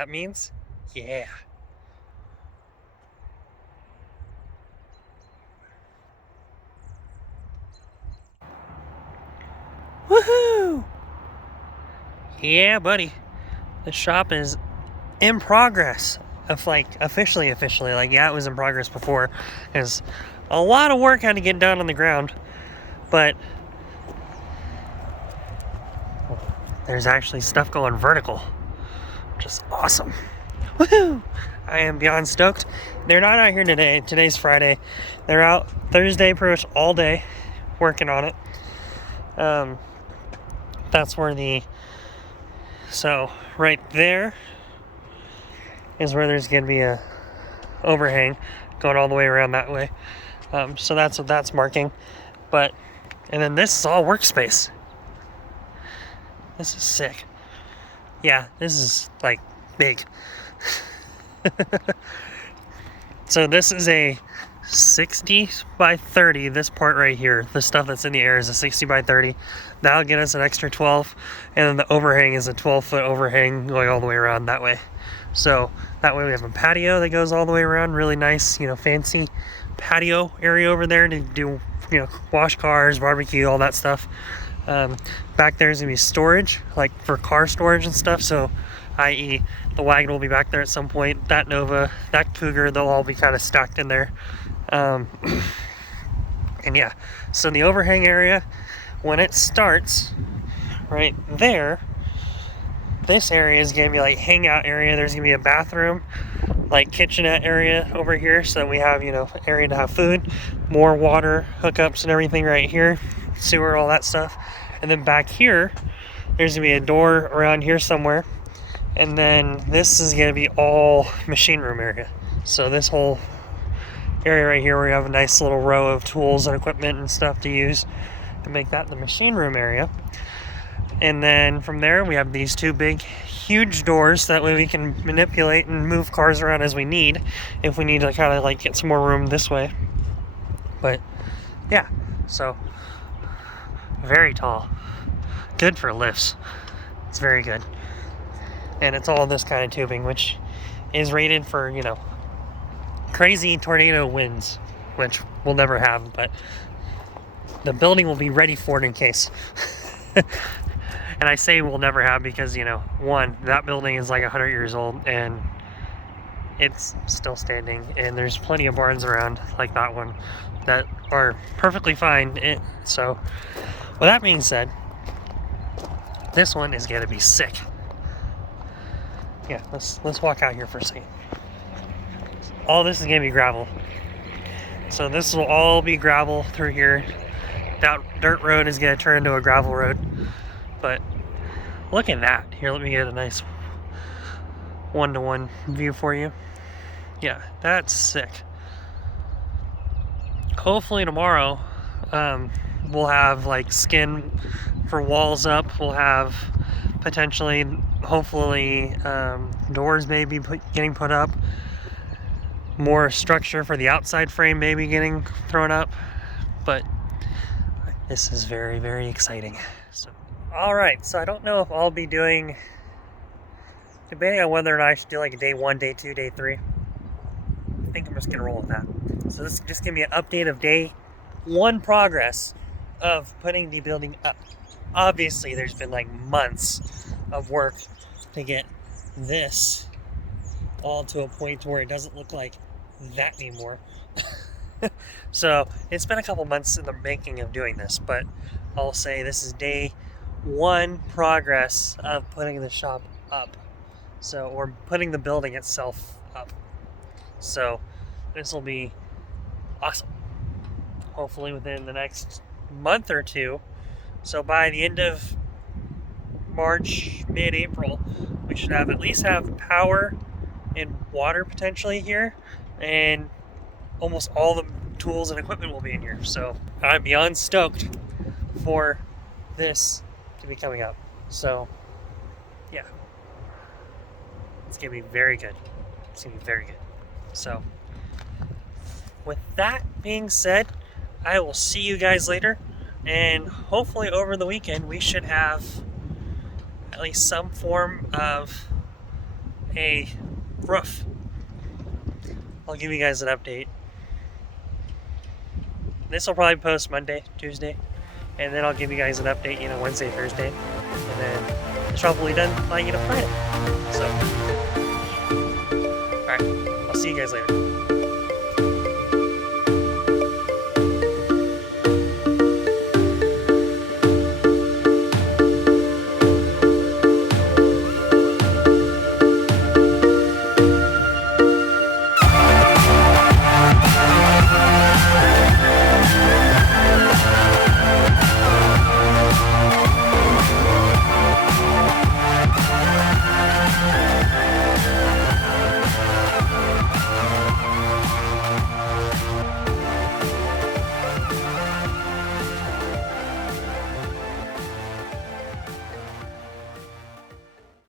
that means? Yeah. Woohoo! Yeah, buddy. The shop is in progress. Of like officially. Like, yeah, it was in progress before. There's a lot of work had to get done on the ground, but there's actually stuff going vertical, which is awesome. Woohoo! I am beyond stoked. They're not out here today. Today's Friday. They're out Thursday pretty much all day working on it. That's where so right there is where there's going to be a overhang going all the way around that way. So that's what that's marking. And then this is all workspace. This is sick. Yeah, this is like big. So this is a 60 by 30. This part right here, the stuff that's in the air, is a 60 by 30. That'll get us an extra 12, and then the overhang is a 12-foot overhang going all the way around that way. So that way we have a patio that goes all the way around, really nice, fancy patio area over there to do, wash cars, barbecue, all that stuff. Back there is gonna be storage, like for car storage and stuff. So, i.e., the wagon will be back there at some point. That Nova, that Cougar, they'll all be kind of stacked in there. And yeah, so the overhang area, when it starts, right there, this area is gonna be like hangout area. There's gonna be a bathroom, like kitchenette area over here, so that we have area to have food, more water hookups and everything right here, sewer, all that stuff. And then back here, there's gonna be a door around here somewhere, and then this is gonna be all machine room area. So this whole area right here, where we have a nice little row of tools and equipment and stuff to use to make that the machine room area. And then from there, we have these two big, huge doors. That way we can manipulate and move cars around as we need, if we need to kind of like get some more room this way. But yeah, so very tall, good for lifts. It's very good, and it's all this kind of tubing, which is rated for crazy tornado winds, which we'll never have, but the building will be ready for it in case. And I say we'll never have because, one, that building is like 100 years old and it's still standing, and there's plenty of barns around like that one that are perfectly fine. So, with that being said, this one is gonna be sick. Yeah, let's walk out here for a second. All this is gonna be gravel. So this will all be gravel through here. That dirt road is gonna turn into a gravel road. But look at that. Here, let me get a nice one-to-one view for you. Yeah, that's sick. Hopefully tomorrow, we'll have like skin for walls up. We'll have potentially, hopefully, doors maybe getting put up. More structure for the outside frame maybe getting thrown up. But this is very, very exciting. Alright, so I don't know if I'll be doing, debating on whether or not I should do like a day 1, day 2, day 3. I think I'm just going to roll with that. So this is just going to be an update of day 1 progress of putting the building up. Obviously, there's been like months of work to get this all to a point where it doesn't look like that anymore. So it's been a couple months in the making of doing this, but I'll say this is day 1 progress of putting the shop up. So, or putting the building itself up. So this will be awesome. Hopefully within the next month or two. So by the end of March, mid-April, we should at least have power and water potentially here, and almost all the tools and equipment will be in here. So I'm beyond stoked for this to be coming up. So yeah, it's gonna be very good. It's gonna be very good. So with that being said, I will see you guys later, and hopefully over the weekend we should have at least some form of a roof. I'll give you guys an update. This will probably post Monday, Tuesday, and then I'll give you guys an update, Wednesday, Thursday, and then it's probably done by, Friday. So, alright, I'll see you guys later.